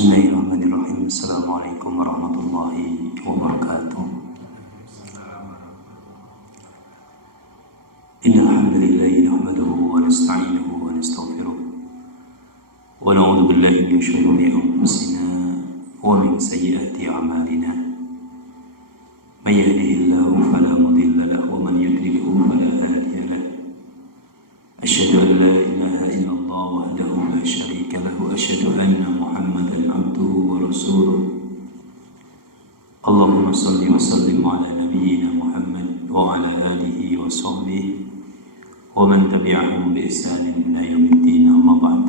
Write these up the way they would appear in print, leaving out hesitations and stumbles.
Bismillahirrahmanirrahim. Assalamualaikum warahmatullahi wabarakatuh. Innal hamdalillah nahmaduhu wa nasta'inuhu wa nastaghfiruh wa na'udzu billahi min shururi anfusina wa min sayyiati a'malina. May yahdihillahu fala mudilla lahu wa man yudlilhu fala hadiya lahu. Asyhadu an la ilaha illallah wahdahu la syarika lahu wa asyhadu anna Muhammadan abduhu wa rasuluh. Allahumma salli wa sallim ala nabiyyina Muhammad wa ala alihi wa sahbihi wa man tabi'ahum bi ihsanin ila yaumiddin, amma ba'd.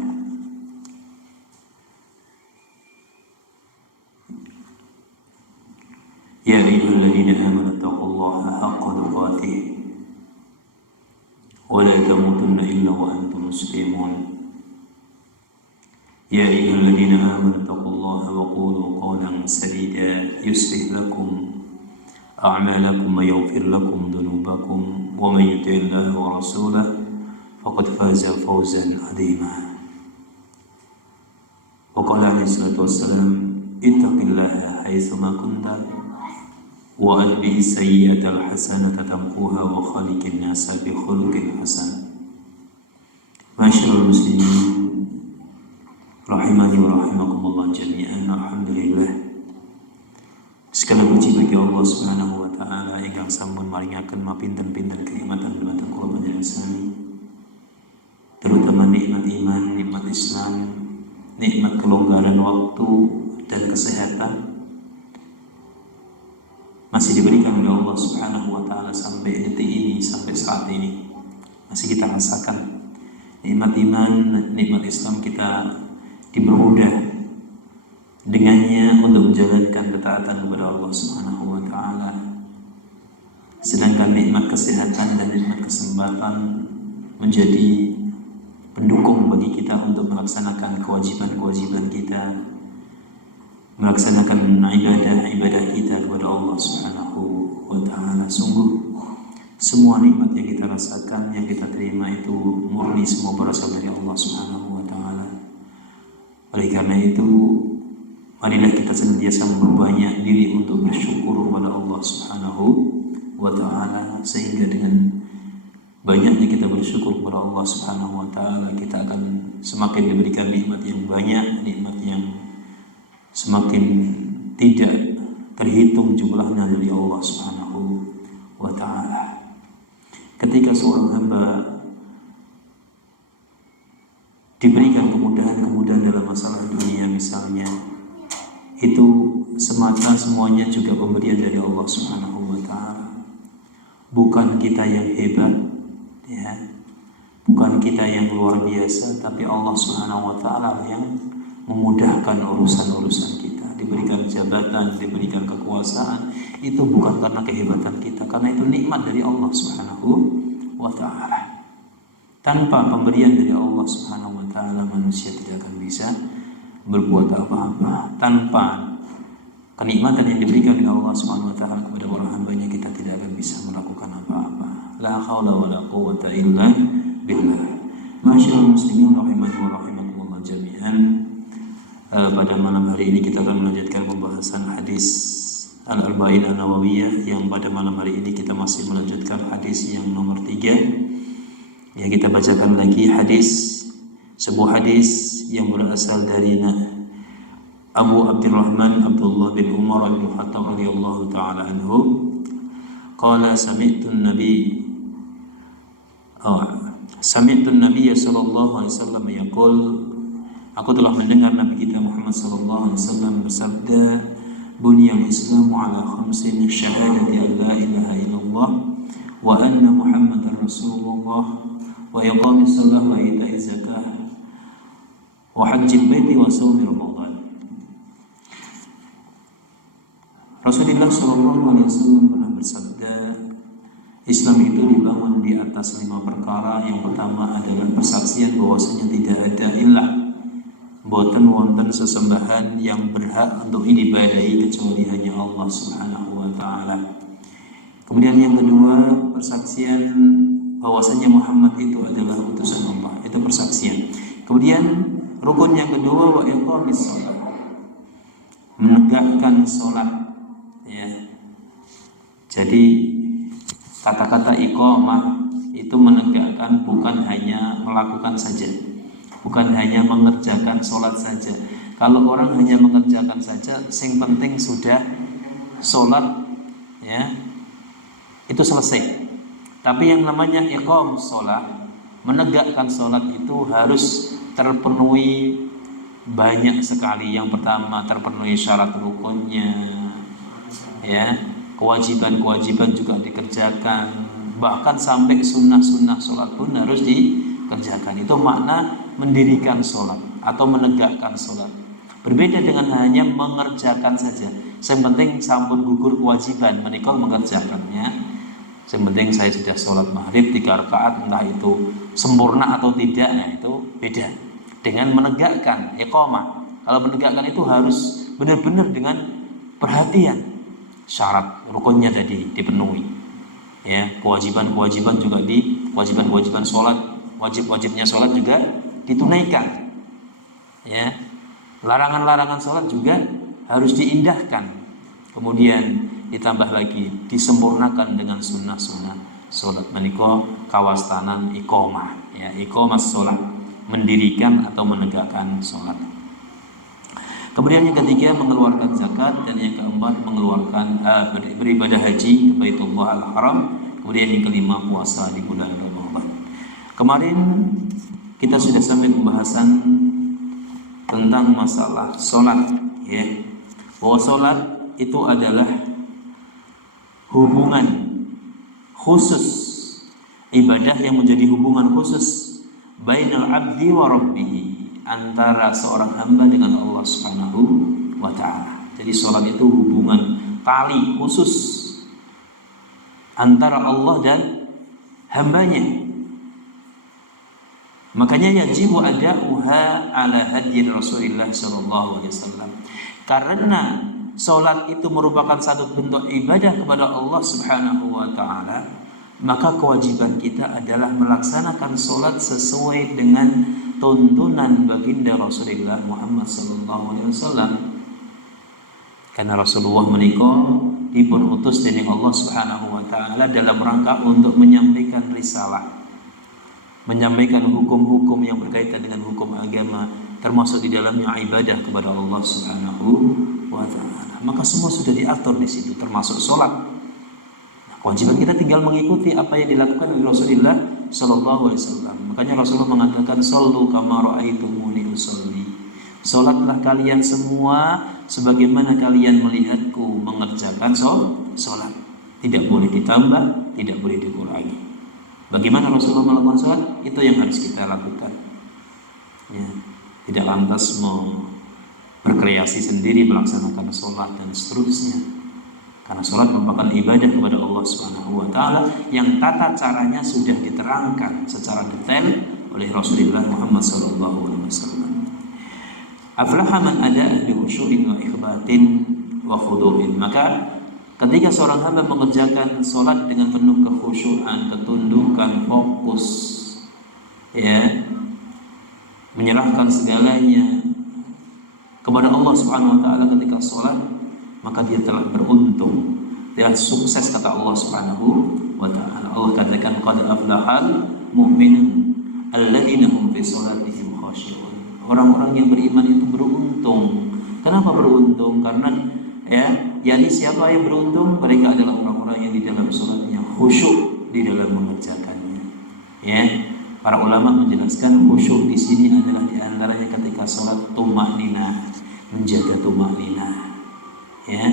Ya ayyuhalladzina amanu taqullaha haqqa tuqatih wa la tamutunna illa wa antum muslimun. يا أيها الذين آمنوا اتقوا الله وقولوا قولا سديدا يصلح لكم أعمالكم ويغفر لكم ذنوبكم ومن يطع الله ورسوله فقد فاز فوزا عظيما. وقال عليه الصلاة والسلام اتق الله حيثما كنت وأتبع السيئة الحسنة تمحوها وخالق الناس بخلق حسن. معاشر المسلمين rahimani wa rahimakumullah jami'an. Alhamdulillah, segala puji bagi Allah Subhanahu wa taala ingkang sampun maringaken mapinten-pinten kenikmatan dumateng kula panjenengan sami, terutama nikmat iman, nikmat Islam, nikmat kelonggaran waktu dan kesehatan masih diberikan oleh Allah Subhanahu wa taala sampai detik ini, sampai saat ini masih kita rasakan. Nikmat iman, nikmat Islam kita dipermudah dengannya untuk menjalankan ketaatan kepada Allah Subhanahu wa taala. Sedangkan nikmat kesehatan dan nikmat kesempatan menjadi pendukung bagi kita untuk melaksanakan kewajiban-kewajiban kita, melaksanakan ibadah kita kepada Allah Subhanahu wa taala. Sungguh semua nikmat yang kita rasakan, yang kita terima itu murni semua berasal dari Allah Subhanahu wa taala. Oleh karena itu, marilah kita senantiasa memperbanyak diri untuk bersyukur kepada Allah Subhanahu wa taala, sehingga dengan banyaknya kita bersyukur kepada Allah Subhanahu wa taala, kita akan semakin diberikan nikmat yang banyak, nikmat yang semakin tidak terhitung jumlahnya dari Allah Subhanahu wa taala. Ketika seorang hamba diberikan kemudahan-kemudahan dalam masalah dunia misalnya, itu semata semuanya juga pemberian dari Allah Subhanahu wa taala. Bukan kita yang hebat, ya. Bukan kita yang luar biasa, tapi Allah Subhanahu wa taala yang memudahkan urusan-urusan kita. Diberikan jabatan, diberikan kekuasaan, itu bukan karena kehebatan kita, karena itu nikmat dari Allah Subhanahu wa taala. Tanpa pemberian dari Allah Subhanahu wa taala, manusia tidak akan bisa berbuat apa-apa. Tanpa kenikmatan yang diberikan oleh Allah Subhanahu wa taala kepada para hambanya, kita tidak akan bisa melakukan apa-apa. La haula wala quwwata illa billah. Masyaallah muslimin rahimani wa rahimakumullah jami'an. Pada malam hari ini kita akan melanjutkan pembahasan hadis Al-Arba'in An-Nawawiyah, yang pada malam hari ini kita masih melanjutkan hadis yang nomor 3. Ya, kita bacakan lagi sebuah hadis yang berasal dari Abu Abdurrahman Abdullah bin Umar bin Khattab radhiyallahu taala anhu. Qala sami'tu an-nabiy sallallahu alaihi wasallam yaqul, aku telah mendengar Nabi kita Muhammad sallallahu alaihi wasallam bersabda, bunyal islamu ala khamsin, syahadati an la ilaha illallah wa anna Muhammadar Rasulullah wa iqamis shalah wa ita'iz zakah wa hajjil baiti wa shaumi ramadan. Rasulullah sallallahu alaihi wasallam pernah bersabda, Islam itu dibangun di atas 5 perkara. Yang pertama adalah persaksian bahwasanya tidak ada ilah, boten wonten sesembahan yang berhak untuk diibadahi kecuali hanya Allah Subhanahu wa taala. Kemudian yang kedua, persaksian bahwasanya Muhammad itu adalah utusan Allah, itu persaksian. Kemudian rukun yang kedua, wa iqamis shalah, menegakkan sholat, ya. Jadi kata-kata iqamah itu menegakkan, bukan hanya melakukan saja, bukan hanya mengerjakan sholat saja. Kalau orang hanya mengerjakan saja, yang penting sudah sholat, ya, itu selesai. Tapi yang namanya iqam sholat, menegakkan sholat itu harus terpenuhi banyak sekali. Yang pertama terpenuhi syarat rukunnya, ya, kewajiban-kewajiban juga dikerjakan, bahkan sampai sunnah-sunnah sholat pun harus dikerjakan. Itu makna mendirikan sholat atau menegakkan sholat. Berbeda dengan hanya mengerjakan saja. Yang penting sampun gugur kewajiban menikah mengerjakannya. Yang penting saya sudah sholat maghrib 3 rakaat, entah itu sempurna atau tidak, nah itu beda dengan menegakkan iqamah. Kalau menegakkan itu harus benar-benar dengan perhatian, syarat rukunnya tadi dipenuhi, ya, kewajiban-kewajiban juga kewajiban-kewajiban sholat, wajib-wajibnya sholat juga ditunaikan, ya, larangan-larangan sholat juga harus diindahkan. Kemudian ditambah lagi disempurnakan dengan sunnah-sunnah sholat, menika kawastanan iqamah, ya, iqamah sholat, mendirikan atau menegakkan sholat. Kemudian yang ketiga mengeluarkan zakat, dan yang keempat mengeluarkan beribadah haji ke Baitullah Al-Haram. Kemudian yang kelima puasa di bulan Ramadan. Kemarin kita sudah sampai pembahasan tentang masalah sholat, ya, bahwa sholat itu adalah hubungan khusus, ibadah yang menjadi hubungan khusus bainal abdi wa rabbih, antara seorang hamba dengan Allah Subhanahu wa ta'ala. Jadi sholat itu hubungan tali khusus antara Allah dan hambanya. Makanya yajibu ada'uha ala hadyi Rasulullah sallallahu alaihi wasallam. Karena sholat itu merupakan satu bentuk ibadah kepada Allah Subhanahu wa ta'ala, maka kewajiban kita adalah melaksanakan sholat sesuai dengan tuntunan baginda Rasulullah Muhammad sallallahu alaihi wasallam. Karena Rasulullah menika dipun utus dening Allah Subhanahu wa ta'ala dalam rangka untuk menyampaikan risalah, menyampaikan hukum-hukum yang berkaitan dengan hukum agama, termasuk di dalamnya ibadah kepada Allah Subhanahu wa ta'ala. Maka semua sudah diatur di situ, termasuk sholat. Nah, kewajiban kita tinggal mengikuti apa yang dilakukan oleh Rasulullah sallallahu alaihi wasallam. Makanya Rasulullah mengatakan, "Shallu kama ra'aitumuni usolli." Salatlah kalian semua sebagaimana kalian melihatku mengerjakan salat. Tidak boleh ditambah, tidak boleh dikurangi. Bagaimana Rasulullah melakukan salat? Itu yang harus kita lakukan. Ya, tidak lantas berkreasi sendiri melaksanakan salat dan seterusnya. Karena sholat merupakan ibadah kepada Allah Subhanahu wa ta'ala yang tata caranya sudah diterangkan secara detail oleh Rasulullah Muhammad sallallahu alaihi wasallam. Aflaha man ada bi khusyu'in wa ikhbatin wa khudu'in. Maka ketika seorang hamba mengerjakan sholat dengan penuh kekhusyuan, ketundukan, fokus, ya, menyerahkan segalanya kepada Allah Subhanahu wa ta'ala ketika sholat, maka dia telah beruntung, telah sukses, kata Allah Subhanahu wa ta'ala. Allah katakan, qad aflahal mu'minun alladzina hum fi sholatihim khashi'un. Orang-orang yang beriman itu beruntung. Kenapa beruntung? Karena yakni siapa yang beruntung? Mereka adalah orang-orang yang di dalam sholatnya khusyuk di dalam mengerjakannya. Ya, para ulama menjelaskan khusyuk di sini adalah diantaranya ketika sholat tumakninah, menjaga tumakninah. Ya,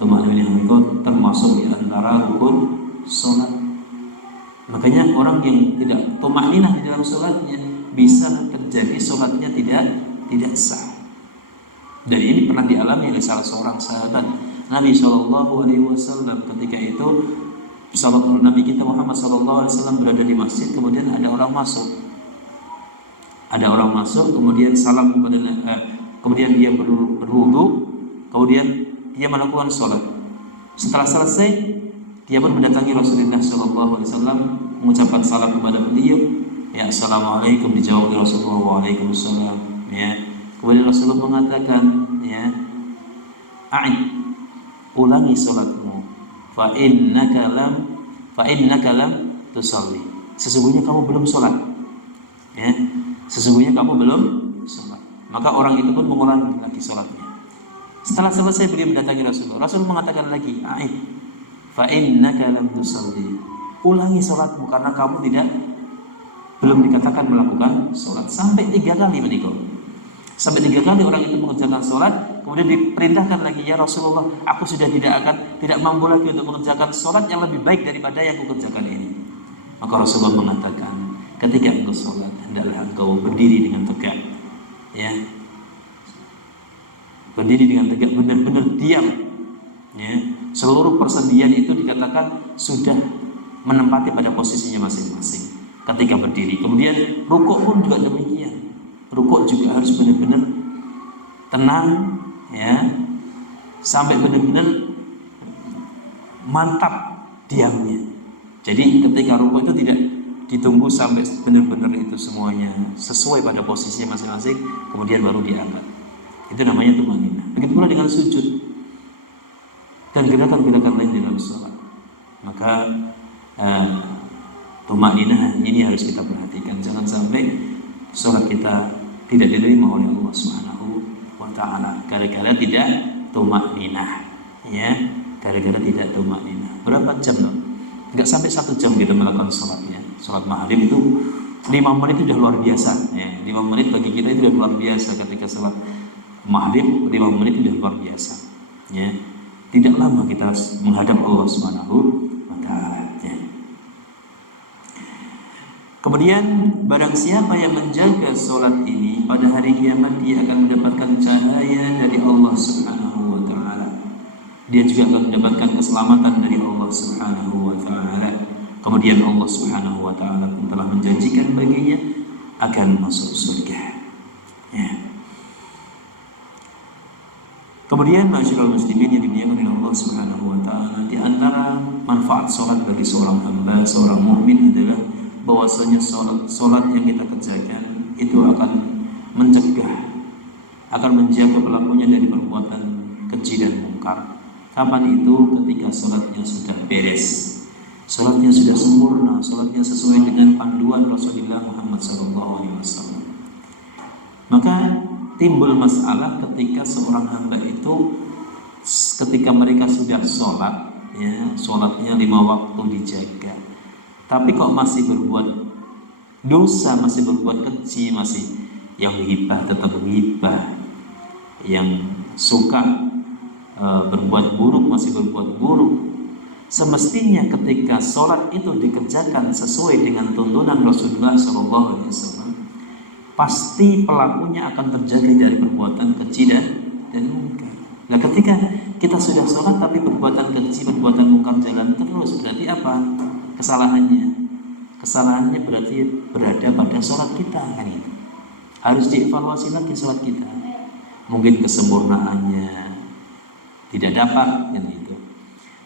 tumakninah itu termasuk di antara rukun sholat. Makanya orang yang tidak tumakninah di dalam sholatnya bisa terjadi sholatnya tidak sah. Dan ini pernah dialami oleh salah seorang sahabat Nabi Shallallahu Alaihi Wasallam. Ketika itu Nabi kita Muhammad Shallallahu Alaihi Wasallam berada di masjid, kemudian ada orang masuk. Kemudian salam kemudian dia berwudu, kemudian dia melakukan sholat. Setelah selesai, dia pun mendatangi Rasulullah Shallallahu Alaihi Wasallam, mengucapkan salam kepada beliau. Ya, assalamualaikum, dijawab oleh Rasulullah, waalaikumsalam. Ya, kemudian Rasulullah mengatakan, ya, a'id, ulangi salatmu, fa innaka lam tusalli, sesungguhnya kamu belum salat, ya, sesungguhnya kamu belum salat. Maka orang itu pun mengulangi lagi salatnya. Setelah selesai beliau mendatangi Rasulullah. Rasul mengatakan lagi, a'id, fa innaka lam tusalli, ulangi salatmu karena kamu belum dikatakan melakukan salat. Sampai 3 kali menikah. Sampai 3 kali orang itu mengerjakan salat, kemudian diperintahkan lagi, ya Rasulullah, aku sudah tidak mampu lagi untuk mengerjakan salat yang lebih baik daripada yang aku kerjakan ini. Maka Rasulullah mengatakan, ketika engkau salat, hendaklah engkau berdiri dengan tegak, ya, berdiri dengan tegak, benar-benar diam, ya. Seluruh persendian itu dikatakan sudah menempati pada posisinya masing-masing ketika berdiri. Kemudian rukuk pun juga demikian. Rukuk juga harus benar-benar tenang, ya, sampai benar-benar mantap diamnya. Jadi ketika rukuk itu tidak ditunggu sampai benar-benar itu semuanya sesuai pada posisinya masing-masing, kemudian baru diangkat. Itu namanya tumaninah. Begitu pula dengan sujud dan gerakan-gerakan lain dalam sholat. Maka tumaninah ini harus kita perhatikan. Jangan sampai sholat kita tidak diterima oleh Allah Subhanahu wa ta'ala gara-gara tidak tumaninah, ya, gara-gara tidak tumaninah. Berapa jam loh? Enggak sampai 1 jam kita melakukan sholatnya. Sholat maghrib itu 5 menit itu sudah luar biasa, ya. 5 menit bagi kita itu sudah luar biasa. Ketika sholat maghrib 5 menit itu sudah luar biasa, ya. Tidak lama kita menghadap Allah Subhanahu wa ta'ala, ya. Kemudian barang siapa yang menjaga sholat ini, pada hari kiamat dia akan mendapatkan cahaya dari Allah Subhanahu wa ta'ala. Dia juga akan mendapatkan keselamatan dari Allah Subhanahu wa ta'ala. Kemudian Allah Subhanahu wa ta'ala pun telah menjanjikan baginya akan masuk surga, ya. Kemudian masyaallah muslimin yang dimuliakan oleh Allah Subhanahu wa ta'ala, di antara manfaat sholat bagi seorang hamba, seorang mukmin adalah bahwasanya sholat yang kita kerjakan itu akan mencegah, akan menjaga pelakunya dari perbuatan keji dan mungkar. Kapan itu? Ketika sholatnya sudah beres, sholatnya sudah sempurna, sholatnya sesuai dengan panduan Rasulullah Muhammad SAW. Maka timbul masalah ketika seorang hamba itu, ketika mereka sudah sholat, ya, sholatnya 5 waktu dijaga, tapi kok masih berbuat dosa, masih berbuat keji, masih yang ghibah tetap ghibah, yang suka berbuat buruk masih berbuat buruk. Semestinya ketika sholat itu dikerjakan sesuai dengan tuntunan Rasulullah SAW, pasti pelakunya akan terjaga dari perbuatan keji dan mungkar. Nah, ketika kita sudah sholat tapi perbuatan keji, perbuatan mungkar jalan terus, berarti apa? Kesalahannya berarti berada pada sholat kita, kan itu. Harus dievaluasi lagi sholat kita. Mungkin kesempurnaannya tidak dapat, kan itu.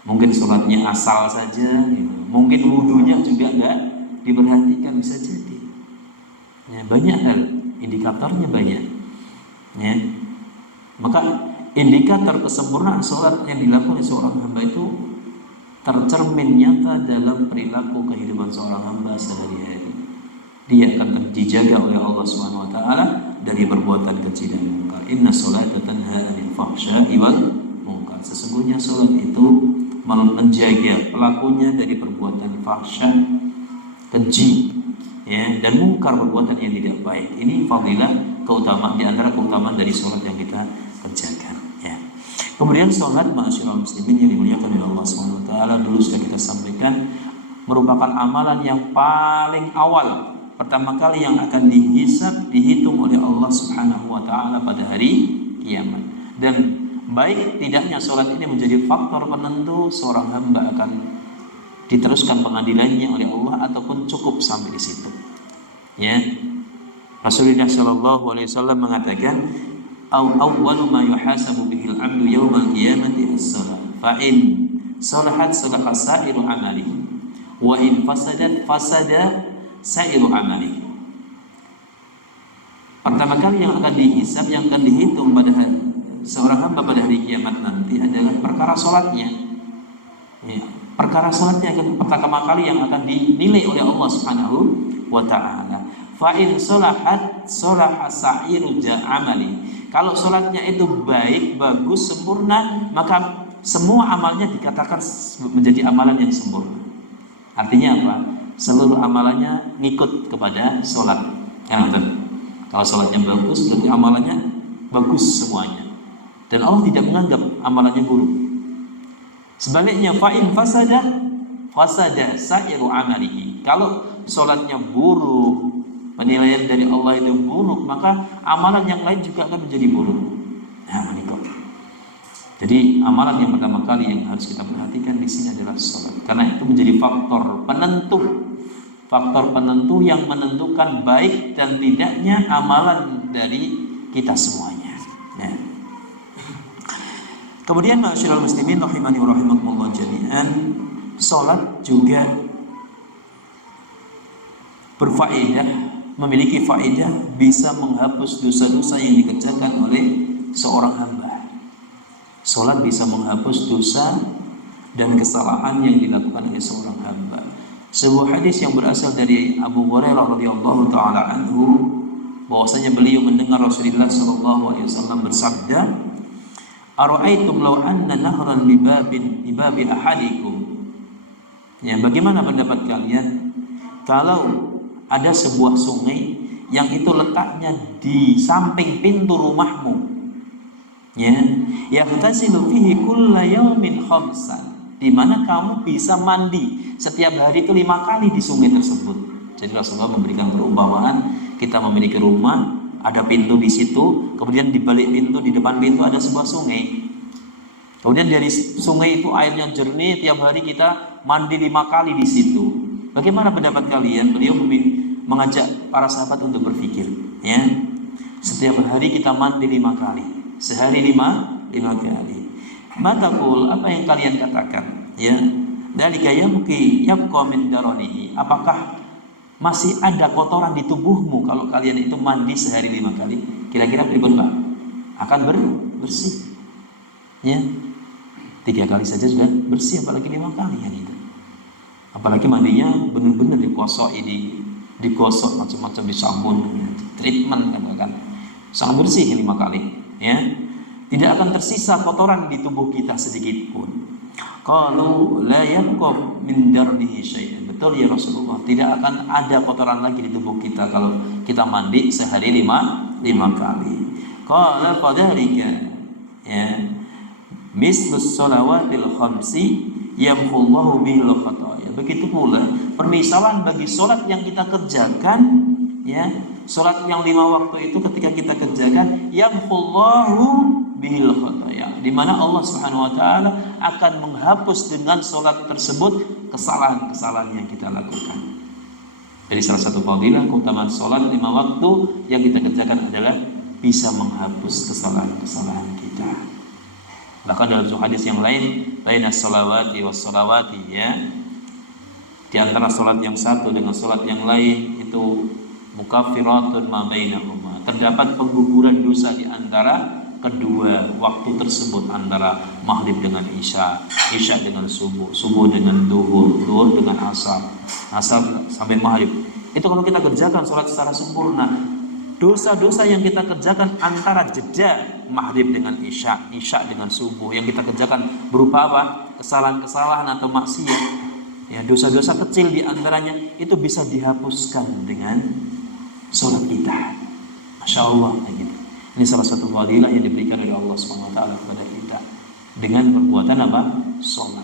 Mungkin sholatnya asal saja, gitu. Mungkin wudhunya juga enggak diperhatikan, bisa jadi. Ya, banyak hal, indikatornya banyak, ya. Maka indikator kesempurnaan sholat yang dilakukan oleh seorang hamba itu tercermin nyata dalam perilaku kehidupan seorang hamba sehari-hari. Dia akan dijaga oleh Allah Subhanahu wa ta'ala dari perbuatan keji dan mungkar. Inna sholata tanha 'anil fahsya'i wal munkar. Sesungguhnya sholat itu menjaga pelakunya dari perbuatan fahsya, keji, ya, dan mungkar, perbuatan yang tidak baik. Ini fadilah, keutamaan, di antara keutamaan dari sholat yang kita kerjakan, ya. Kemudian sholat, ma'asyiral muslimin yang dimuliakan oleh Allah Subhanahu wa ta'ala, dulu sudah kita sampaikan, merupakan amalan yang paling awal, pertama kali yang akan dihisab, dihitung oleh Allah Subhanahu wa ta'ala pada hari kiamat. Dan baik tidaknya sholat ini menjadi faktor penentu seorang hamba akan diteruskan pengadilannya oleh Allah ataupun cukup sampai di situ, ya. Rasulullah Shallallahu Alaihi Wasallam mengatakan, awwalu ma yuhasabu bihil abdu yawmal qiyamati as-salat, fa in salahat salaha sa'iru amalihi, wa in fasadat fasada sa'iru amalihi. Pertama kali yang akan dihisab, yang akan dihitung pada seorang hamba pada hari kiamat nanti adalah perkara sholatnya. Ya, perkara sholatnya akan pertama kali yang akan dinilai oleh Allah Subhanahu wa Ta'ala. Fa in sholahat sholaha sa'iru amali. Kalau sholatnya itu baik, bagus, sempurna, maka semua amalnya dikatakan menjadi amalan yang sempurna. Artinya apa? Seluruh amalannya ngikut kepada sholat. Kalau sholatnya bagus, berarti amalannya bagus semuanya. Dan Allah tidak menganggap amalannya buruk. Sebaliknya, fa'in fasada sa'iru amalihi. Kalau sholatnya buruk, penilaian dari Allah itu buruk, maka amalan yang lain juga akan menjadi buruk. Nah, menikah. Jadi amalan yang pertama kali yang harus kita perhatikan di sini adalah sholat, karena itu menjadi faktor penentu yang menentukan baik dan tidaknya amalan dari kita semuanya. Nah. Kemudian ma'asyiral muslimin rahimani wa rahimakumullah jami'an, sholat juga berfaedah, memiliki faedah bisa menghapus dosa-dosa yang dikerjakan oleh seorang hamba. Sholat bisa menghapus dosa dan kesalahan yang dilakukan oleh seorang hamba. Sebuah hadis yang berasal dari Abu Hurairah radhiyallahu taala anhu, bahwasanya beliau mendengar Rasulullah sallallahu alaihi wasallam bersabda, "Ara'aitum law anna nahran bi babi ahadikum." Ya, bagaimana pendapat kalian kalau ada sebuah sungai yang itu letaknya di samping pintu rumahmu, ya, yaghtasilu fihi kulla yaumin khamsan, di mana kamu bisa mandi setiap hari itu 5 kali di sungai tersebut. Jadi Rasulullah memberikan perumpamaan, kita memiliki rumah, ada pintu di situ, kemudian di balik pintu, di depan pintu ada sebuah sungai. Kemudian dari sungai itu airnya jernih, tiap hari kita mandi 5 kali di situ. Bagaimana pendapat kalian? Beliau mengajak para sahabat untuk berpikir, ya. Setiap hari kita mandi 5 kali, sehari 5 kali. Mataqul, apa yang kalian katakan? Ya, dzalika yabqa min daranihi. Apakah masih ada kotoran di tubuhmu kalau kalian itu mandi sehari 5 kali? Kira-kira pripun, Pak? Akan bersih. Ya. 3 kali saja sudah bersih, apalagi 5 kali kan itu. Apalagi mandinya benar-benar digosok macam-macam, disabun, treatment kan, sangat bersih 5 kali, ya. Tidak akan tersisa kotoran di tubuh kita sedikit pun. Qalu la yabqa min darnihi syai'an. Betul ya Rasulullah, tidak akan ada kotoran lagi di tubuh kita kalau kita mandi sehari 5 kali. Qala fadhalika, ya, mislus shalawatil khamsi yamhullahu bihil khataya. Begitu pula permisalan bagi sholat yang kita kerjakan, ya, sholat yang 5 waktu itu ketika kita kerjakan, yamhullahu bihil khataya, di mana Allah Subhanahu wa taala akan menghapus dengan sholat tersebut kesalahan-kesalahan yang kita lakukan. Jadi salah satu fadilah keutamaan sholat 5 waktu yang kita kerjakan adalah bisa menghapus kesalahan-kesalahan kita. Bahkan dalam hadis yang lain, bainas sholawati was sholawati, ya, di antara sholat yang satu dengan sholat yang lain itu mukaffiratun ma bainahuma, terdapat pengguguran dosa di antara kedua waktu tersebut, antara maghrib dengan isya, isya dengan subuh, subuh dengan duhur, duhur dengan asar, asar sampai maghrib. Itu kalau kita kerjakan sholat secara sempurna, dosa-dosa yang kita kerjakan antara jeda maghrib dengan isya, isya dengan subuh yang kita kerjakan berupa apa? Kesalahan-kesalahan atau maksiat, ya, dosa-dosa kecil di antaranya itu bisa dihapuskan dengan sholat kita. Masya Allah, gitu. Ini salah satu fadilah yang diberikan oleh Allah SWT kepada kita dengan perbuatan apa? Sholat.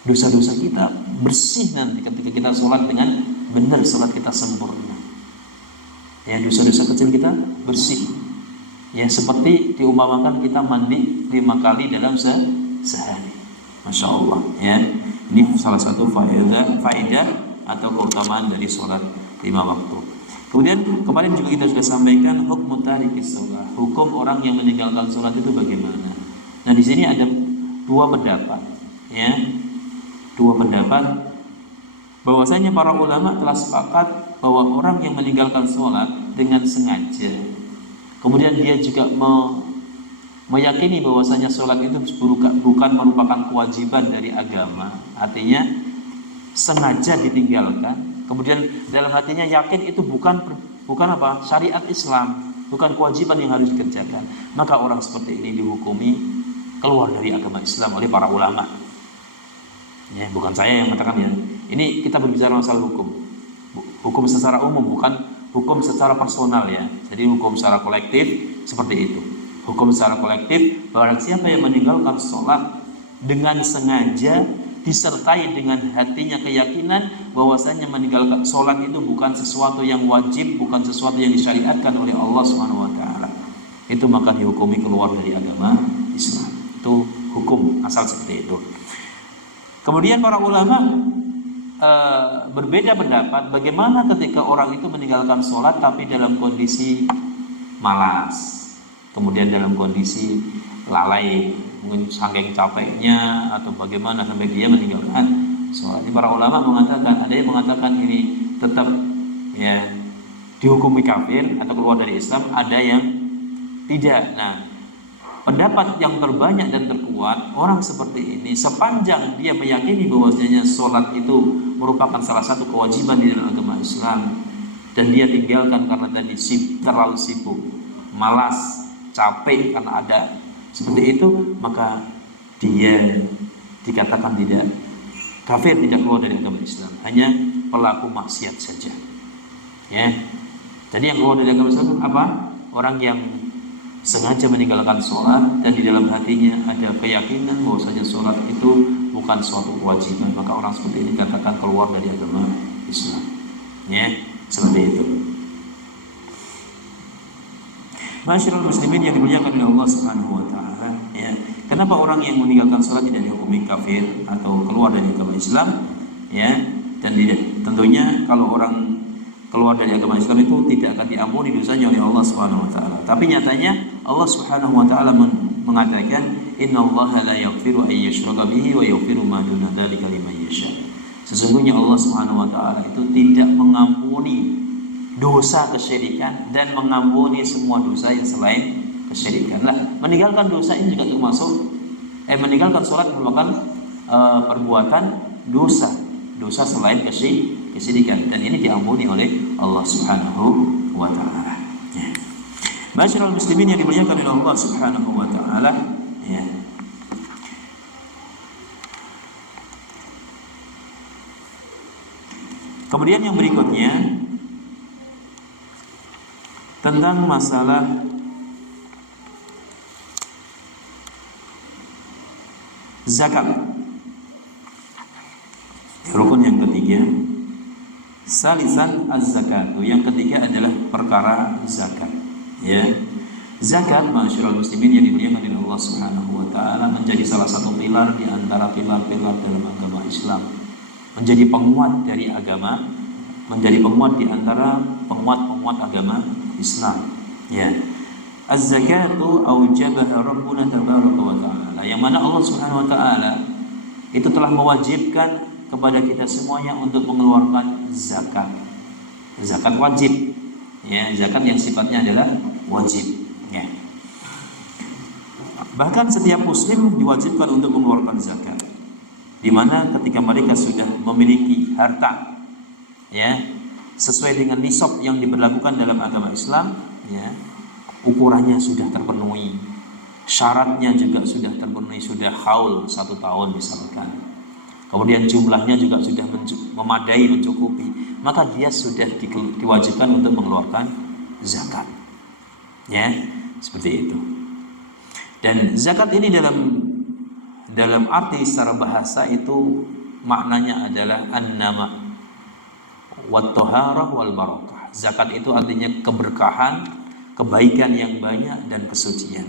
Dosa-dosa kita bersih nanti ketika kita sholat dengan benar, sholat kita sempurna. Ya, dosa-dosa kecil kita bersih. Ya, seperti diumpamakan kita mandi 5 kali dalam sehari. Masya Allah, ya. Ini salah satu faedah atau keutamaan dari sholat 5 waktu. Kemudian kemarin juga kita sudah sampaikan hukum tarikis sholat, hukum orang yang meninggalkan sholat itu bagaimana. Nah, di sini ada 2 pendapat, ya, 2 pendapat. Bahwasanya para ulama telah sepakat bahwa orang yang meninggalkan sholat dengan sengaja, kemudian dia juga meyakini bahwasanya sholat itu bukan merupakan kewajiban dari agama, artinya sengaja ditinggalkan, kemudian dalam hatinya yakin itu bukan apa? Syariat Islam, bukan kewajiban yang harus dikerjakan, maka orang seperti ini dihukumi keluar dari agama Islam oleh para ulama. Ya, bukan saya yang mengatakan ya. Ini kita berbicara masalah hukum. Hukum secara umum, bukan hukum secara personal ya. Jadi hukum secara kolektif seperti itu. Hukum secara kolektif, barang siapa yang meninggalkan sholat dengan sengaja disertai dengan hatinya keyakinan bahwasanya meninggalkan sholat itu bukan sesuatu yang wajib, bukan sesuatu yang disyariatkan oleh Allah Subhanahu wa taala, itu maka dihukumi keluar dari agama Islam. Itu hukum asal seperti itu. Kemudian para ulama berbeda pendapat bagaimana ketika orang itu meninggalkan sholat tapi dalam kondisi malas, kemudian dalam kondisi lalai, mungkin saking capeknya atau bagaimana sampai dia meninggalkan sholat. Ini para ulama mengatakan, ada yang mengatakan ini tetap ya dihukumi kafir atau keluar dari Islam, ada yang tidak. Nah, pendapat yang terbanyak dan terkuat, orang seperti ini sepanjang dia meyakini bahwasanya sholat itu merupakan salah satu kewajiban di dalam agama Islam dan dia tinggalkan karena tadi terlalu sibuk, malas, capek karena ada seperti itu, maka dia dikatakan tidak kafir, tidak keluar dari agama Islam, hanya pelaku maksiat saja. Ya, jadi yang keluar dari agama Islam apa? Orang yang sengaja meninggalkan sholat dan di dalam hatinya ada keyakinan bahwasanya sholat itu bukan suatu kewajiban, maka orang seperti ini dikatakan keluar dari agama Islam. Ya, seperti itu. Masyaallah muslimin yang dimuliakan oleh Allah Subhanahu wa taala, ya. Kenapa orang yang meninggalkan salat tidak dihukumi kafir atau keluar dari agama Islam? Ya, dan tidak, tentunya kalau orang keluar dari agama Islam itu tidak akan diampuni dosanya oleh Allah Subhanahu wa taala. Tapi nyatanya Allah Subhanahu wa taala mengatakan, "Innallaha la yaghfiru ay yushraka bihi wa yaghfiru ma duna dzalika liman yasha." Sesungguhnya Allah Subhanahu wa taala itu tidak mengampuni dosa kesyirikan dan mengampuni semua dosa yang selain kesyirikan. Lah, meninggalkan dosa ini juga termasuk meninggalkan sholat merupakan perbuatan dosa selain kesyirikan, dan ini diampuni oleh Allah Subhanahu wa taala. Ya. Masyaallah muslimin yang dimuliakan oleh Allah Subhanahu wa taala, ya. Kemudian yang berikutnya tentang masalah zakat. Rukun yang ketiga, salisan az-zakatu. Yang ketiga adalah perkara zakat. Ya, zakat, masyaallah muslimin yang dimuliakan oleh Allah Subhanahu wa taala, menjadi salah satu pilar di antara pilar-pilar dalam agama Islam. Menjadi penguat dari agama, menjadi penguat di antara penguat-penguat agama Islam. Ya. Az-zakatu aujabaha Rabbuna tabaraka wa ta'ala. Yang mana Allah Subhanahu wa taala itu telah mewajibkan kepada kita semuanya untuk mengeluarkan zakat. Zakat wajib. Ya, zakat yang sifatnya adalah wajib. Ya. Bahkan setiap muslim diwajibkan untuk mengeluarkan zakat. Di mana ketika mereka sudah memiliki harta, ya, sesuai dengan nisab yang diberlakukan dalam agama Islam, ya, ukurannya sudah terpenuhi, syaratnya juga sudah terpenuhi, sudah haul 1 tahun misalkan, kemudian jumlahnya juga sudah memadai, mencukupi, maka dia sudah diwajibkan untuk mengeluarkan zakat. Ya, seperti itu. Dan zakat ini dalam arti secara bahasa itu maknanya adalah an-nama wat-taharah wal barakah. Zakat itu artinya keberkahan, kebaikan yang banyak dan kesucian.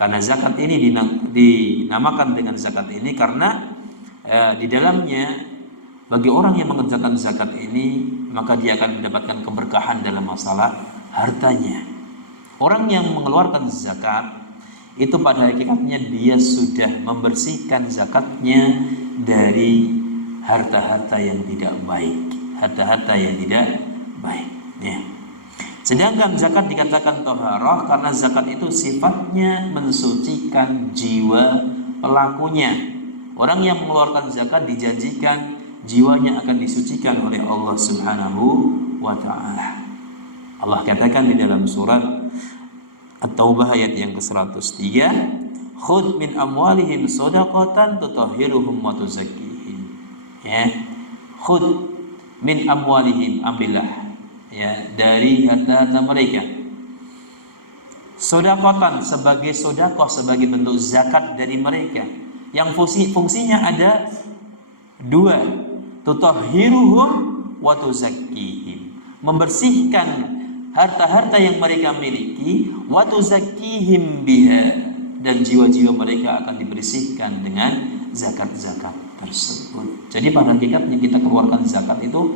Karena zakat ini dinamakan dengan zakat ini karena di dalamnya bagi orang yang mengerjakan zakat ini maka dia akan mendapatkan keberkahan dalam masalah hartanya. Orang yang mengeluarkan zakat itu pada hakikatnya dia sudah membersihkan zakatnya dari harta-harta yang tidak baik. Harta-harta yang tidak baik. Ya. Sedangkan zakat dikatakan toharoh karena zakat itu sifatnya mensucikan jiwa pelakunya. Orang yang mengeluarkan zakat dijanjikan jiwanya akan disucikan oleh Allah Subhanahu wa ta'ala. Allah katakan di dalam surat At-Taubah ayat yang ke-103, khudh min amwalihim shadaqatan tutahhiruhum wa tuzakkihim. Ya, khudh min amwalihim, ambillah ya dari harta-harta mereka. Sedekatan sebagai sedekah, sebagai bentuk zakat dari mereka. Yang fungsinya ada dua, tutahhiruhum wa tuzakkihim, membersihkan harta-harta yang mereka miliki, wa tuzakkihim biha, dan jiwa-jiwa mereka akan dibersihkan dengan zakat-zakat tersebut. Jadi pada hakikatnya kita keluarkan zakat itu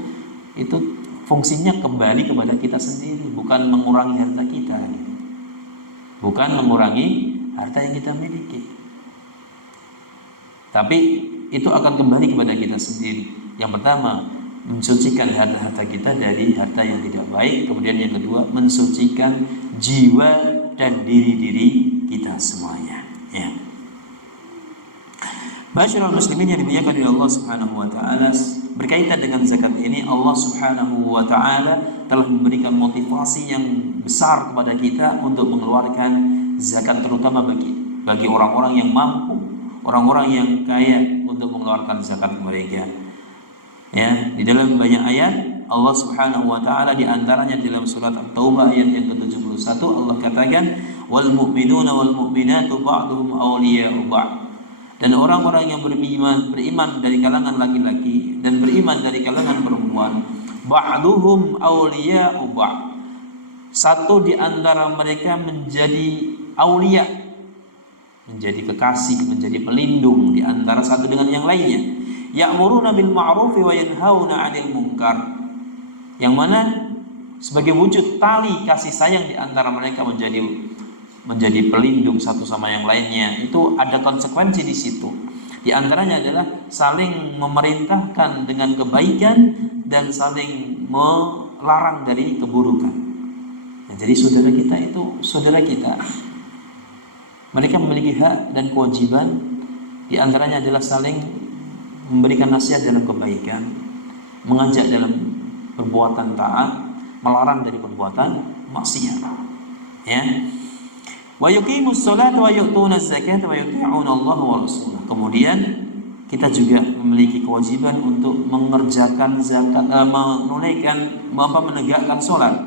fungsinya kembali kepada kita sendiri, bukan mengurangi harta kita, bukan mengurangi harta yang kita miliki, tapi itu akan kembali kepada kita sendiri. Yang pertama, mensucikan harta-harta kita dari harta yang tidak baik. Kemudian yang kedua, mensucikan jiwa dan diri-diri kita semuanya, ya. Masyaallah muslimin yang dimuliakan oleh Allah Subhanahu wa taala, berkaitan dengan zakat ini Allah Subhanahu wa taala telah memberikan motivasi yang besar kepada kita untuk mengeluarkan zakat, terutama bagi orang-orang yang mampu, orang-orang yang kaya, untuk mengeluarkan zakat mereka. Ya, di dalam banyak ayat Allah Subhanahu wa taala, di antaranya dalam surat At-Taubah ayat yang ke-71 Allah katakan, wal mu'minuna wal mu'minatu ba'duhum awliya'u ba'd. Dan orang-orang yang beriman dari kalangan laki-laki dan beriman dari kalangan perempuan, ba'duhum awliya'u ba'd, satu di antara mereka menjadi aulia, menjadi kekasih, menjadi pelindung di antara satu dengan yang lainnya. Ya'muruna bil ma'rufi wa yanhauna 'anil munkar, yang mana sebagai wujud tali kasih sayang di antara mereka menjadi pelindung satu sama yang lainnya. Itu ada konsekuensi di situ. Di antaranya adalah saling memerintahkan dengan kebaikan dan saling melarang dari keburukan. Nah, jadi saudara kita itu saudara kita. Mereka memiliki hak dan kewajiban, di antaranya adalah saling memberikan nasihat dalam kebaikan, mengajak dalam perbuatan taat, melarang dari perbuatan maksiat. Ya. Wa yuqimus salata wa yu'tunaz zakata wa yuti'una Allah wa rasulahu. Kemudian kita juga memiliki kewajiban untuk mengerjakan zakat, menegakkan salat.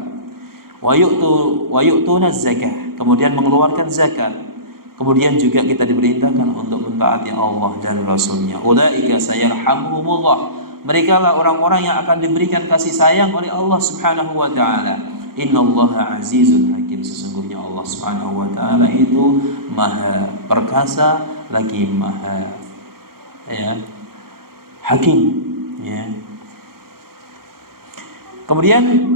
Wa yu'tunaz zakah, kemudian mengeluarkan zakat. Kemudian juga kita diperintahkan untuk mentaati Allah dan Rasulnya. Ulaika sayarhamuhumullah, mereka lah orang-orang yang akan diberikan kasih sayang oleh Allah Subhanahu wa taala. Innallaha azizun hakim, sesungguhnya Allah Subhanahu wa taala itu maha perkasa lagi maha hakim, ya. Kemudian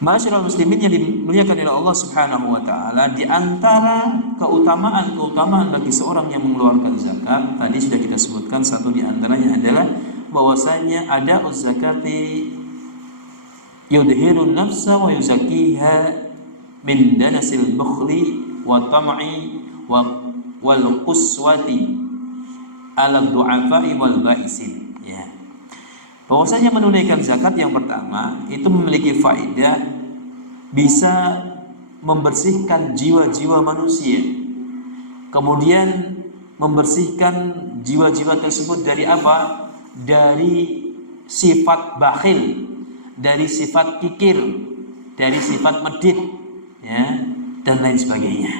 masyaallah muslimin yang dimuliakan oleh Allah Subhanahu wa taala, di antara keutamaan bagi seorang yang mengeluarkan zakat tadi sudah kita sebutkan, satu di antaranya adalah bahwasanya ada zakati yudhirun nafsa wa yuzakkiha min danasil bukhli wa tam'i wal quswati ala du'afa'i wal ba'isin, ya. Bahwasanya menunaikan zakat yang pertama itu memiliki faedah bisa membersihkan jiwa-jiwa manusia. Kemudian membersihkan jiwa-jiwa tersebut dari apa? Dari sifat bakhil, dari sifat kikir, dari sifat medit, ya, dan lain sebagainya.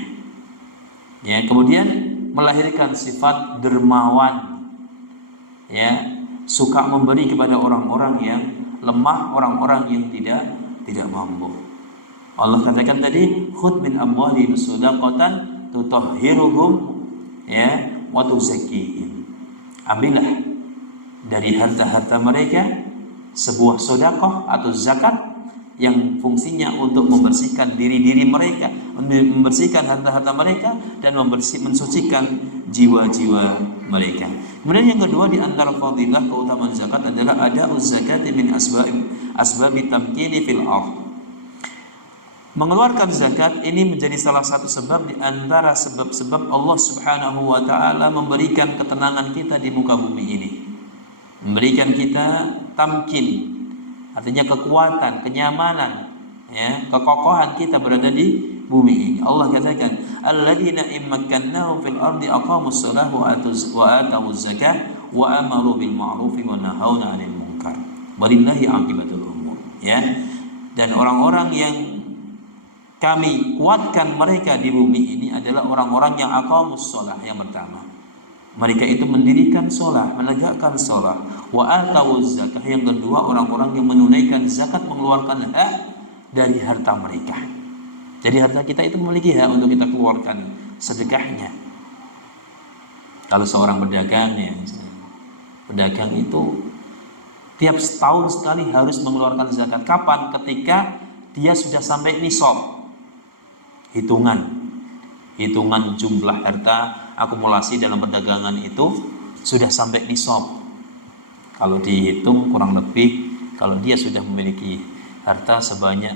Ya, kemudian melahirkan sifat dermawan, ya, suka memberi kepada orang-orang yang lemah, orang-orang yang tidak mampu. Allah katakan tadi, khudh min amwalihim shadaqatan tutahhiruhum, ya, wa tuzakkihim. Ambillah dari harta-harta mereka sebuah sedekah atau zakat yang fungsinya untuk membersihkan diri-diri mereka, membersihkan harta-harta mereka, dan mensucikan jiwa-jiwa mereka. Kemudian yang kedua di antara fadilah keutamaan zakat adalah ada zakati min asbabi tamkini fil ardh. Mengeluarkan zakat ini menjadi salah satu sebab di antara sebab-sebab Allah Subhanahu wa taala memberikan ketenangan kita di muka bumi ini. Memberikan kita tamkin, artinya kekuatan, kenyamanan, ya, kekokohan kita berada di bumi ini. Allah katakan, alladzina immakkannahum fil ardi aqamus shalah wa atawuz zakah wa amaru bil ma'ruf wa nahawna 'anil munkar. Walillahi 'aqibatul umur. Ya. Dan orang-orang yang kami kuatkan mereka di bumi ini adalah orang-orang yang aqamus shalah, yang pertama. Mereka itu mendirikan sholat, menegakkan sholat. Wa atawuz zakah, yang kedua orang-orang yang menunaikan zakat, mengeluarkan hak dari harta mereka. Jadi harta kita itu memiliki hak untuk kita keluarkan sedekahnya. Kalau seorang pedagang, ya, pedagang itu tiap setahun sekali harus mengeluarkan zakat. Kapan? Ketika dia sudah sampai nisab. Hitungan jumlah harta akumulasi dalam perdagangan itu sudah sampai nisab. Kalau dihitung kurang lebih, kalau dia sudah memiliki harta sebanyak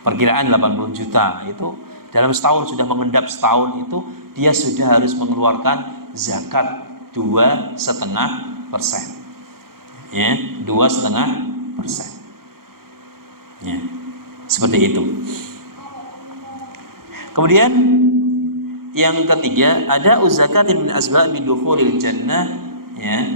perkiraan 80 juta, itu dalam setahun sudah mengendap setahun itu, dia sudah harus mengeluarkan zakat 2,5%. Ya, 2,5%. Ya, seperti itu. Kemudian yang ketiga, ada zakat min asbabi dukhulil jannah, ya.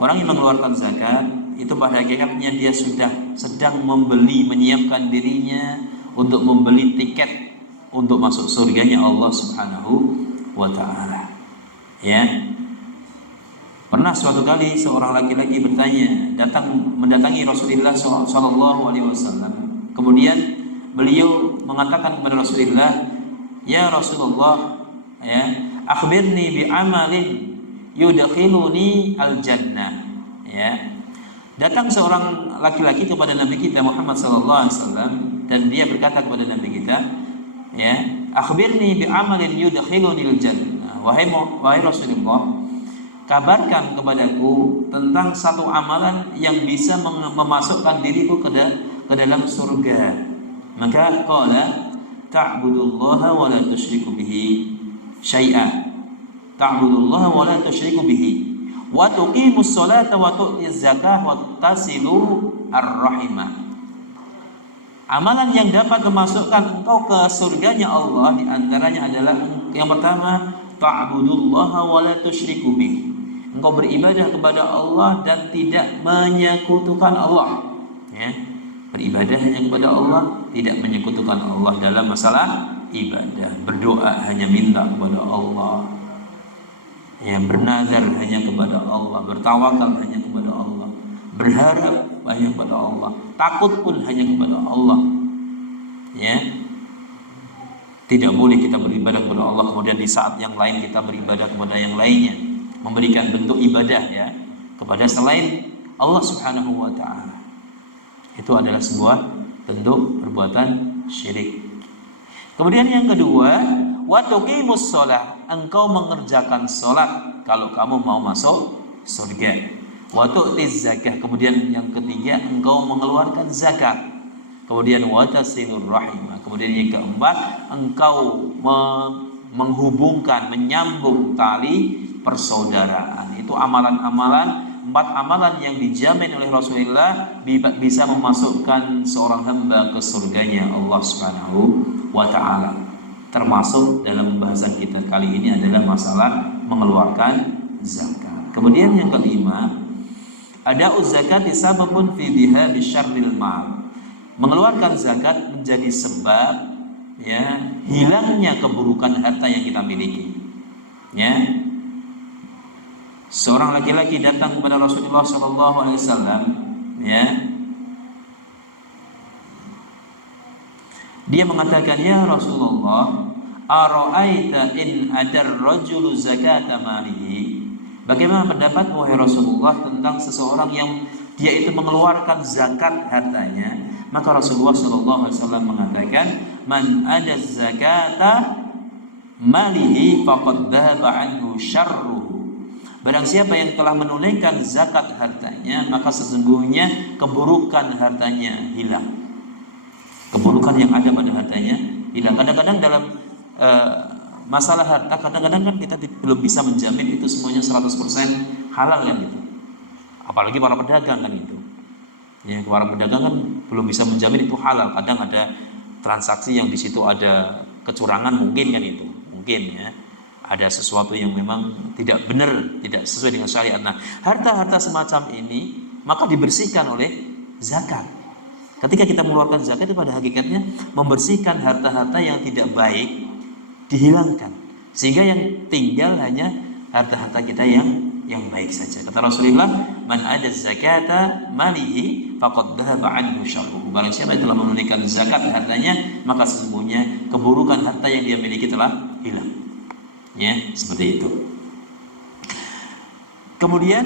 Orang yang mengeluarkan zakat itu pada hakikatnya dia sudah sedang menyiapkan dirinya untuk membeli tiket untuk masuk surganya Allah Subhanahu wa taala. Ya. Pernah suatu kali seorang laki-laki mendatangi Rasulullah sallallahu alaihi wasallam. Kemudian beliau mengatakan kepada Rasulullah, "Ya Rasulullah, ya, akhbirni bi amalin yudkhiluni al-jannah." Ya. Datang seorang laki-laki kepada Nabi kita Muhammad sallallahu alaihi wasallam dan dia berkata kepada Nabi kita, ya, akhbirni bi amalin yudkhiluni al-jannah. Wahai Rasulullah, kabarkan kepadaku tentang satu amalan yang bisa memasukkan diriku ke dalam surga. Maka qala, ta'budullaha wa la tusyriku bihi syai'a. Ta'budullaha wa la tusyriku bihi wa tuqimus sholata wa tu'tiz zakah wa tasilu ar-rahimah. Amalan yang dapat memasukkan engkau ke surganya Allah di antaranya adalah yang pertama, ta'budullaha wa la tusyriku bihi. Engkau beribadah kepada Allah dan tidak menyekutukan Allah. Ya. Beribadah hanya kepada Allah, tidak menyekutukan Allah dalam masalah ibadah. Berdoa hanya minta kepada Allah. Ya, bernazar hanya kepada Allah, bertawakal hanya kepada Allah, berharap hanya kepada Allah, takut pun hanya kepada Allah. Ya. Tidak boleh kita beribadah kepada Allah kemudian di saat yang lain kita beribadah kepada yang lainnya, memberikan bentuk ibadah, ya, kepada selain Allah Subhanahu wa taala. Itu adalah sebuah bentuk perbuatan syirik. Kemudian yang kedua, wa tuqimus shalah, engkau mengerjakan salat kalau kamu mau masuk surga. Wa tu'tiz zakah, kemudian yang ketiga engkau mengeluarkan zakat. Kemudian wa tasilur rahimah, kemudian yang keempat engkau menghubungkan, menyambung tali persaudaraan. Itu amalan-amalan, 4 amalan yang dijamin oleh Rasulullah bisa memasukkan seorang hamba ke surganya Allah Subhanahu wa taala. Termasuk dalam pembahasan kita kali ini adalah masalah mengeluarkan zakat. Kemudian yang kelima, ada zakati sababun fi dhihabi syarril mal. Mengeluarkan zakat menjadi sebab, ya, hilangnya keburukan harta yang kita miliki. Ya. Seorang laki-laki datang kepada Rasulullah sallallahu alaihi wasallam, ya. Dia mengatakan, "Ya Rasulullah, ara'aita in adar rajulu zakata malihi?" Bagaimana pendapat wahai Rasulullah tentang seseorang yang dia itu mengeluarkan zakat hartanya? Maka Rasulullah sallallahu alaihi wasallam mengatakan, "Man ada zakata malihi faqad dhahaba anhu syarruhu." Barang siapa yang telah menunaikan zakat hartanya, maka sesungguhnya keburukan hartanya hilang. Keburukan yang ada pada hartanya hilang. Kadang-kadang dalam masalah harta, kadang-kadang kan kita belum bisa menjamin itu semuanya 100% halal kan gitu. Apalagi para pedagang kan itu. Ya, para pedagang kan belum bisa menjamin itu halal. Kadang ada transaksi yang di situ ada kecurangan mungkin kan itu. Mungkin ya. Ada sesuatu yang memang tidak benar, tidak sesuai dengan syariat. Nah, harta-harta semacam ini maka dibersihkan oleh zakat. Ketika kita mengeluarkan zakat itu pada hakikatnya membersihkan harta-harta yang tidak baik, dihilangkan. Sehingga yang tinggal hanya harta-harta kita yang baik saja. Kata Rasulullah, "Man ada zakata malihi faqad dhahaba anhu syarruhu." Barang siapa yang telah menunaikan zakat hartanya, maka sesungguhnya keburukan harta yang dia miliki telah hilang. Ya, seperti itu. Kemudian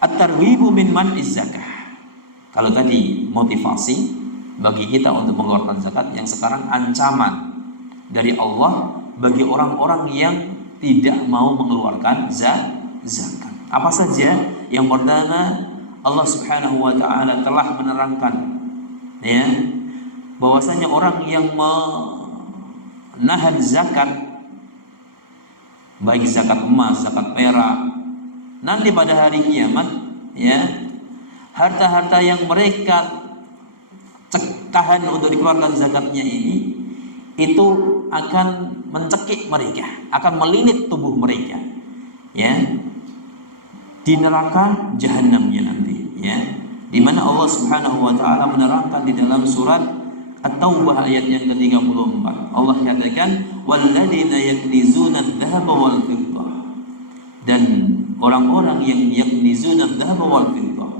at-targhibu min man'iz zakah. Kalau tadi motivasi bagi kita untuk mengeluarkan zakat, yang sekarang ancaman dari Allah bagi orang-orang yang tidak mau mengeluarkan zakat. Apa saja? Yang pertama, Allah Subhanahu wa taala telah menerangkan ya bahwasanya orang yang menahan zakat, baik zakat emas, zakat perak, nanti pada hari kiamat ya, harta-harta yang mereka tahan untuk dikeluarkan zakatnya ini itu akan mencekik mereka, akan melilit tubuh mereka ya di neraka jahanamnya nanti ya, di mana Allah Subhanahu wa taala menerangkan di dalam surat At-Taubah ayat yang ke-34. Allah katakan, "Walladzina yaknizuna adh-dhahaba wal fiddah." Dan orang-orang yang yaknizuna adh-dhahaba wal fiddah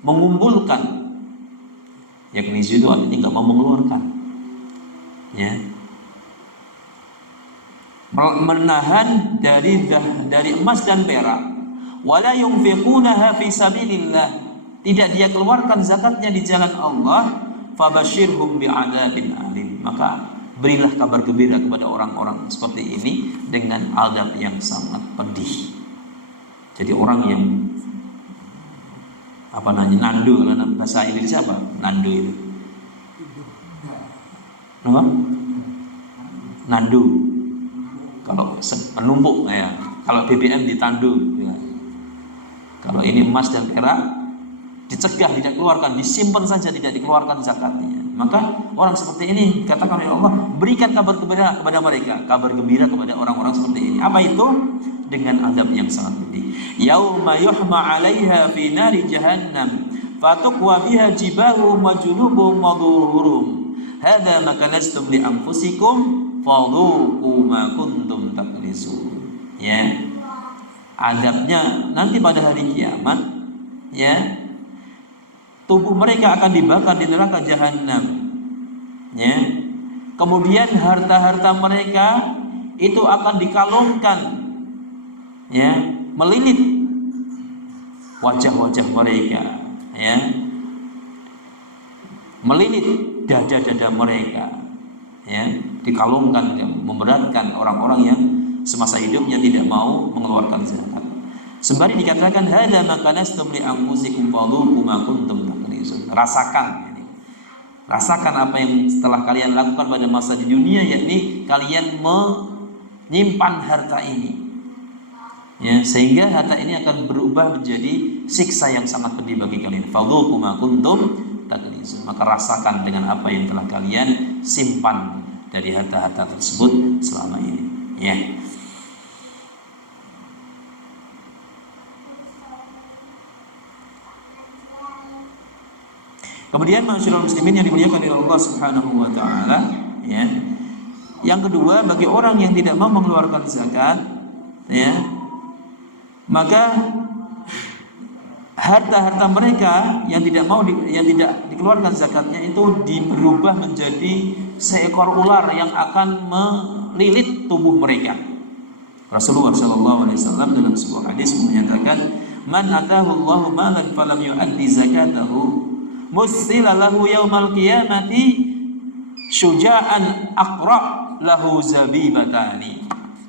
mengumpulkan, yaknizu itu artinya enggak mau mengeluarkan. Ya. Menahan dari emas dan perak, wala yunfiqunaha fi sabilillah, tidak dia keluarkan zakatnya di jalan Allah, fabashirhum bi'adzabin alim, maka berilah kabar gembira kepada orang-orang seperti ini dengan azab yang sangat pedih. Jadi orang yang nandu, bahasa Indonesia apa? Nandu itu. Apa? Nandu. Kalau menumpuk ya. Kalau BBM ditandu ya. Kalau ini emas dan perak dicegah, tidak keluarkan, disimpan saja, tidak dikeluarkan zakatnya, maka orang seperti ini katakan oleh Allah, berikan kabar gembira kepada mereka, kabar gembira kepada orang-orang seperti ini. Apa itu? Dengan azab yang sangat pedih. Yauma yuhma 'alaiha fi nari jahannam fatuqwa biha jibahuhum wa junubuhum wa dhuhuruhum hadza ma kanastum li anfusikum fadhuqu ma kuntum taknizun. Ya, azabnya nanti pada hari kiamat ya, tubuh mereka akan dibakar di neraka jahanam ya. Kemudian harta-harta mereka itu akan dikalungkan ya, melilit wajah-wajah mereka ya, melilit dada-dada mereka ya, dikalungkan, memberatkan orang-orang yang semasa hidupnya tidak mau mengeluarkan zakat. Sembari dikatakan hadza ma kanastum li anfusikum fadhuqu ma kuntum taknizun. Rasakan apa yang setelah kalian lakukan pada masa di dunia, yakni kalian menyimpan harta ini. Ya, sehingga harta ini akan berubah menjadi siksa yang sangat pedih bagi kalian. Fadhuqu ma kuntum taknizun. Maka rasakan dengan apa yang telah kalian simpan dari harta-harta tersebut selama ini. Ya. Kemudian masyaallah muslimin yang dimuliakan oleh Allah Subhanahu wa taala ya. Yang kedua, bagi orang yang tidak mau mengeluarkan zakat ya, maka harta-harta mereka yang tidak dikeluarkan zakatnya itu berubah menjadi seekor ular yang akan melilit tubuh mereka. Rasulullah sallallahu alaihi wasallam dalam sebuah hadis menyatakan, "Man atahu Allahu malan falam yu'addi zakatahu musila lahu yaumal qiyamati syuja'an aqra lahu zabibatani.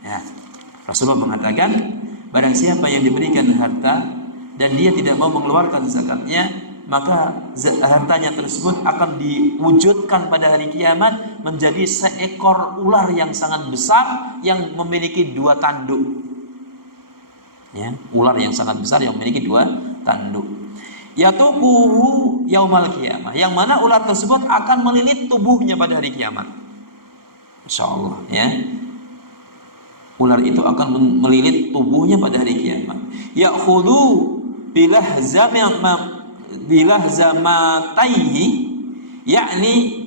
Ya, Rasulullah mengatakan, barang siapa yang diberikan harta dan dia tidak mau mengeluarkan zakatnya, maka hartanya tersebut akan diwujudkan pada hari kiamat menjadi seekor ular yang sangat besar yang memiliki 2 tanduk. Ya, ular yang sangat besar yang memiliki 2 tanduk. Yatuquhu yaumal qiyamah, yang mana ular tersebut akan melilit tubuhnya pada hari kiamat. Insyaallah, ya. Ular itu akan melilit tubuhnya pada hari kiamat. Ya'khudhu bilahzamataihi, yakni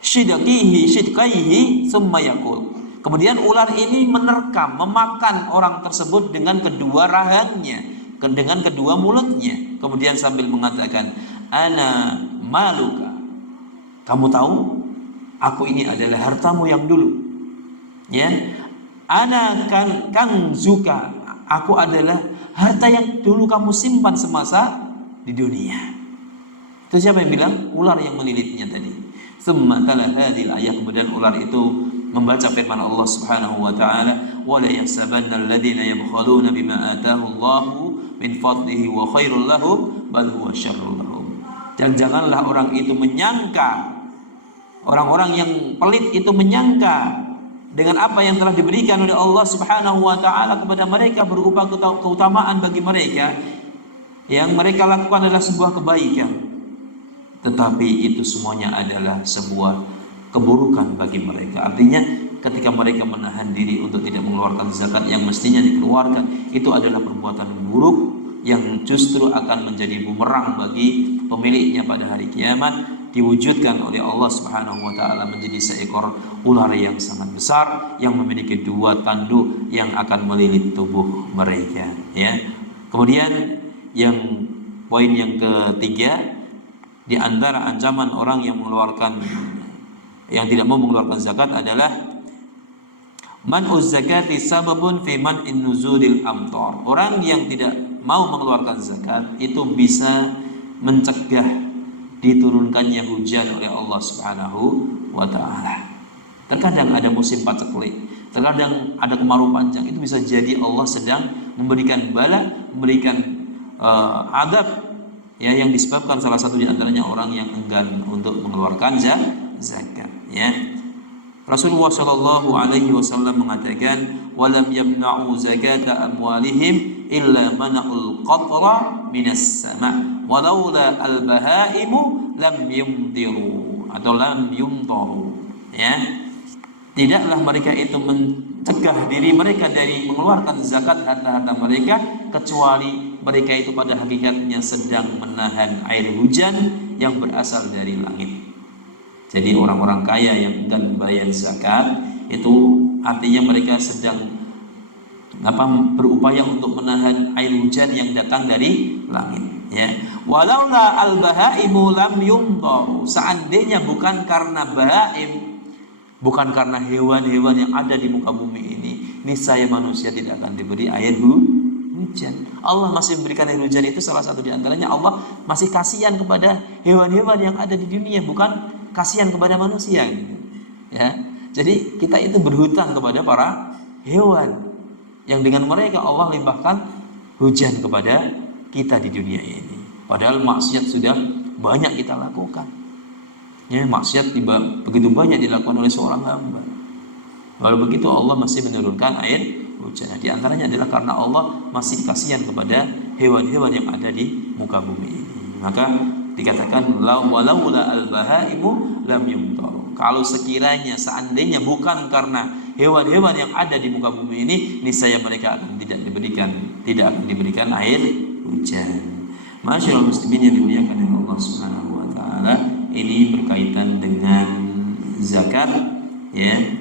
shidqaihi summa yaqul. Kemudian ular ini menerkam, memakan orang tersebut dengan kedua rahangnya, dengan kedua mulutnya. Kemudian sambil mengatakan, ana maluka, kamu tahu aku ini adalah hartamu yang dulu. Ya, ana kanzuka, aku adalah harta yang dulu kamu simpan semasa di dunia. Itu siapa yang bilang? Ular yang melilitnya tadi. Tsumma tala hadhil ayat, kemudian ular itu membaca firman Allah Subhanahu wa taala, wa la yahsabanna alladziina yabkhaluna bima ataahu Allahu min fadlihi wa khairul lahum bal huwa syarrul lahum. Dan janganlah orang itu menyangka, orang-orang yang pelit itu menyangka dengan apa yang telah diberikan oleh Allah Subhanahu wa taala kepada mereka berupa keutamaan bagi mereka, yang mereka lakukan adalah sebuah kebaikan, tetapi itu semuanya adalah sebuah keburukan bagi mereka. Artinya ketika mereka menahan diri untuk tidak mengeluarkan zakat yang mestinya dikeluarkan, itu adalah perbuatan buruk yang justru akan menjadi bumerang bagi pemiliknya pada hari kiamat, diwujudkan oleh Allah Subhanahu wa taala menjadi seekor ular yang sangat besar yang memiliki 2 tanduk yang akan melilit tubuh mereka, ya. Kemudian yang poin yang ketiga, di antara ancaman orang yang tidak mau mengeluarkan zakat adalah man'uz zakati sababun fi man'in nuzulil amtar. Orang yang tidak mau mengeluarkan zakat itu bisa mencegah diturunkannya hujan oleh Allah Subhanahu wa taala. Terkadang ada musim paceklik, terkadang ada kemarau panjang, itu bisa jadi Allah sedang memberikan bala, memberikan adab, ya, yang disebabkan salah satu di antaranya orang yang enggan untuk mengeluarkan zakat, ya. Rasulullah Shallallahu alaihi wasallam mengatakan, walam yamna'u zakata amwalihim illa mana'ul qatra minas sama' walaula al-bahaimu lam yumtiru atau lam yumtaru, ya. Tidaklah mereka itu mencegah diri mereka dari mengeluarkan zakat harta-harta mereka, kecuali mereka itu pada hakikatnya sedang menahan air hujan yang berasal dari langit. Jadi orang-orang kaya yang enggan membayar zakat itu artinya mereka sedang berupaya untuk menahan air hujan yang datang dari langit, ya. Walaula al-bahaimu lam yumtaru, seandainya bukan karena bahaim, bukan karena hewan-hewan yang ada di muka bumi ini, niscaya manusia tidak akan diberi air hujan. Allah masih memberikan air hujan itu salah satu di antaranya Allah masih kasihan kepada hewan-hewan yang ada di dunia, bukan kasihan kepada manusia, gitu. Ya. Jadi kita itu berhutang kepada para hewan yang dengan mereka Allah limpahkan hujan kepada kita di dunia ini. Padahal maksiat sudah banyak kita lakukan. Ya, maksiat begitu banyak dilakukan oleh seorang hamba. Walau begitu Allah masih menurunkan air hujan. Di antaranya adalah karena Allah masih kasihan kepada hewan-hewan yang ada di muka bumi ini. Maka dikatakan walaula al-bahaimu lam yumtaru. Kalau sekiranya seandainya bukan karena hewan-hewan yang ada di muka bumi ini, niscaya mereka tidak akan diberikan air hujan. Masyaallah muslimin yang dimuliakan oleh Allah Subhanahu wa taala, ini berkaitan dengan zakat, ya,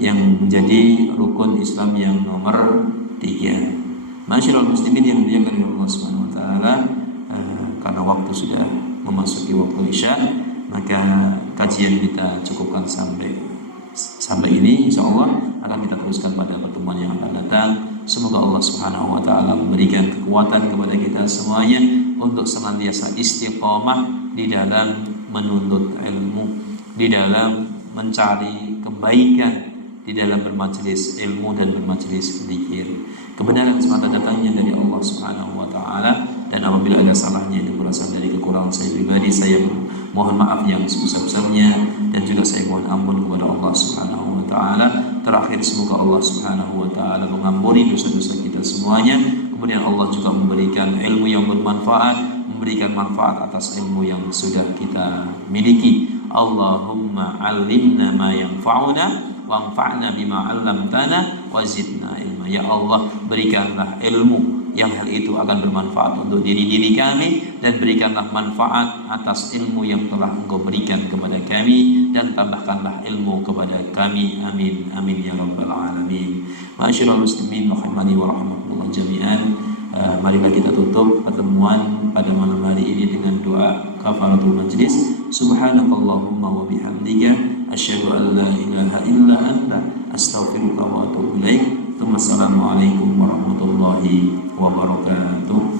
yang menjadi rukun Islam yang nomor 3. Masyaallah muslimin yang dimuliakan oleh Allah Subhanahu wa taala, karena waktu sudah memasuki waktu Isya, maka kajian kita cukupkan sampai ini. Insyaallah akan kita teruskan pada pertemuan yang akan datang. Semoga Allah Subhanahu wa taala memberikan kekuatan kepada kita semuanya untuk senantiasa istiqomah di dalam menuntut ilmu, di dalam mencari kebaikan di dalam bermajelis ilmu dan bermajelis zikir. Kebenaran semata datangnya dari Allah Subhanahu wa taala, dan apabila ada salahnya itu berasal dari kekurangan saya pribadi. Saya mohon maaf yang sebesar-besarnya, dan juga saya mohon ampun kepada Allah Subhanahu wa taala. Terakhir, semoga Allah Subhanahu wa taala mengampuni dosa-dosa kita semuanya. Kemudian Allah juga memberikan ilmu yang bermanfaat, memberikan manfaat atas ilmu yang sudah kita miliki. Allahumma 'allimna ma yanfa'una wanfa'na bima 'allamtana wa zidna ilma. Ya Allah, berikanlah ilmu yang hal itu akan bermanfaat untuk diri kami, dan berikanlah manfaat atas ilmu yang telah Engkau berikan kepada kami, dan tambahkanlah ilmu kepada kami. Amin amin ya rabbal alamin. Ma'asyiral muslimin rahimani wa rahimakumullah jami'an. Marilah kita tutup pertemuan pada malam hari ini dengan doa kafaratul majlis. Subhanakallahumma wa bihamdika asyhadu an la ilaha illa anta astaghfiruka wa atubu ilaik. Assalamualaikum warahmatullahi wabarakatuh.